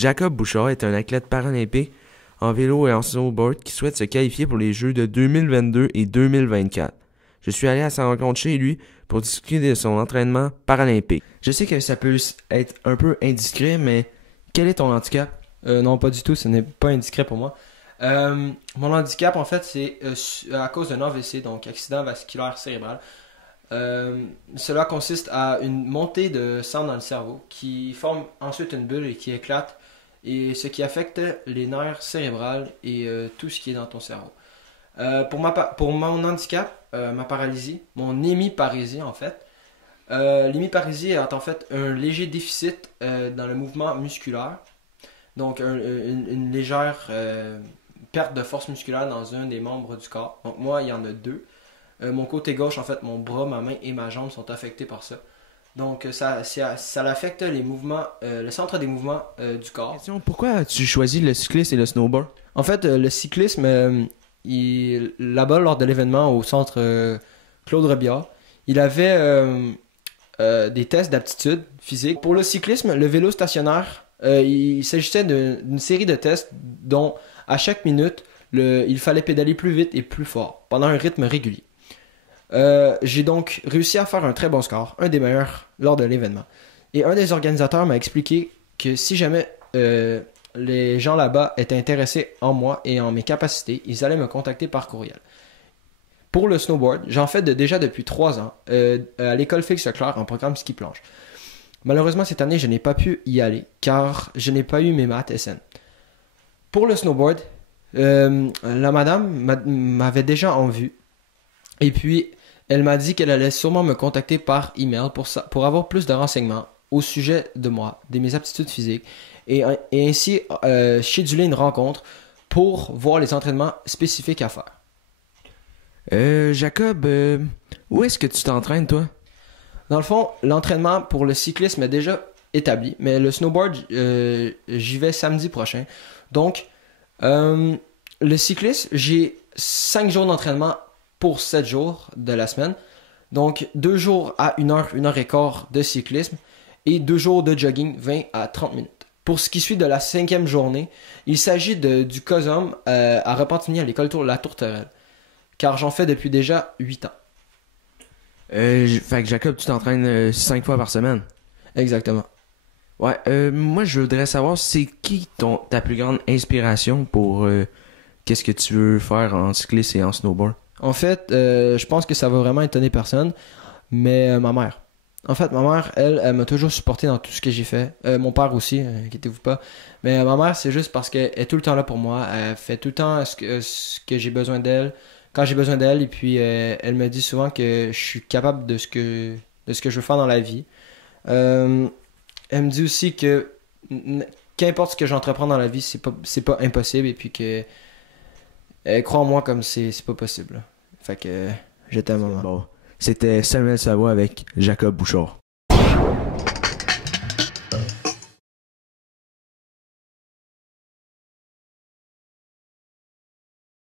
Jacob Bouchard est un athlète paralympique en vélo et en snowboard qui souhaite se qualifier pour les Jeux de 2022 et 2024. Je suis allé à sa rencontre chez lui pour discuter de son entraînement paralympique. Je sais que ça peut être un peu indiscret, mais quel est ton handicap? Non, pas du tout, ce n'est pas indiscret pour moi. Mon handicap, en fait, c'est à cause d'un AVC, donc accident vasculaire cérébral. Cela consiste à une montée de sang dans le cerveau qui forme ensuite une bulle et qui éclate, et ce qui affecte les nerfs cérébrales et tout ce qui est dans ton cerveau. Pour mon handicap, ma paralysie, mon hémiparésie en fait, l'hémiparésie est en fait un léger déficit dans le mouvement musculaire, donc une légère perte de force musculaire dans un des membres du corps. Donc moi, il y en a deux. Mon côté gauche, en fait, mon bras, ma main et ma jambe sont affectés par ça. Donc ça affecte les mouvements, le centre des mouvements du corps. Pourquoi tu choisis le cyclisme et le snowboard? En fait, le cyclisme, là-bas, lors de l'événement au centre Claude Robillard, il avait des tests d'aptitude physique. Pour le cyclisme, le vélo stationnaire, il s'agissait d'une série de tests dont, à chaque minute, il fallait pédaler plus vite et plus fort, pendant un rythme régulier. J'ai donc réussi à faire un très bon score, un des meilleurs lors de l'événement. Et un des organisateurs m'a expliqué que si jamais les gens là-bas étaient intéressés en moi et en mes capacités, ils allaient me contacter par courriel. Pour le snowboard, j'en fais déjà depuis 3 ans à l'école Félix Leclerc en programme ski planche. Malheureusement, cette année, je n'ai pas pu y aller car je n'ai pas eu mes maths SN. Pour le snowboard, la madame m'avait déjà en vue et puis elle m'a dit qu'elle allait sûrement me contacter par email pour avoir plus de renseignements au sujet de moi, de mes aptitudes physiques et ainsi scheduler une rencontre pour voir les entraînements spécifiques à faire. Jacob, où est-ce que tu t'entraînes, toi? Dans le fond, l'entraînement pour le cyclisme est déjà établi, mais le snowboard, j'y vais samedi prochain. Donc, le cyclisme, j'ai 5 jours d'entraînement pour 7 jours de la semaine. Donc, 2 jours à 1 heure de cyclisme et 2 jours de jogging, 20 à 30 minutes. Pour ce qui suit de la 5e journée, il s'agit du COSOM à Repentigny à l'école La Tourterelle, car j'en fais depuis déjà 8 ans. Fait que Jacob, tu t'entraînes 5 fois par semaine. Exactement. Ouais, moi je voudrais savoir c'est qui ta plus grande inspiration pour qu'est-ce que tu veux faire en cyclisme et en snowboard? En fait, je pense que ça va vraiment étonner personne, mais ma mère. En fait, ma mère, elle m'a toujours supporté dans tout ce que j'ai fait. Mon père aussi, inquiétez-vous pas. Mais ma mère, c'est juste parce qu'elle est tout le temps là pour moi. Elle fait tout le temps ce que j'ai besoin d'elle, quand j'ai besoin d'elle. Et puis, elle me dit souvent que je suis capable de ce que je veux faire dans la vie. Elle me dit aussi que qu'importe ce que j'entreprends dans la vie, c'est pas impossible. Et puis que elle croit en moi comme c'est pas possible. Fait que je t'aime, maman. Bon, c'était Samuel Savoie avec Jacob Bouchard.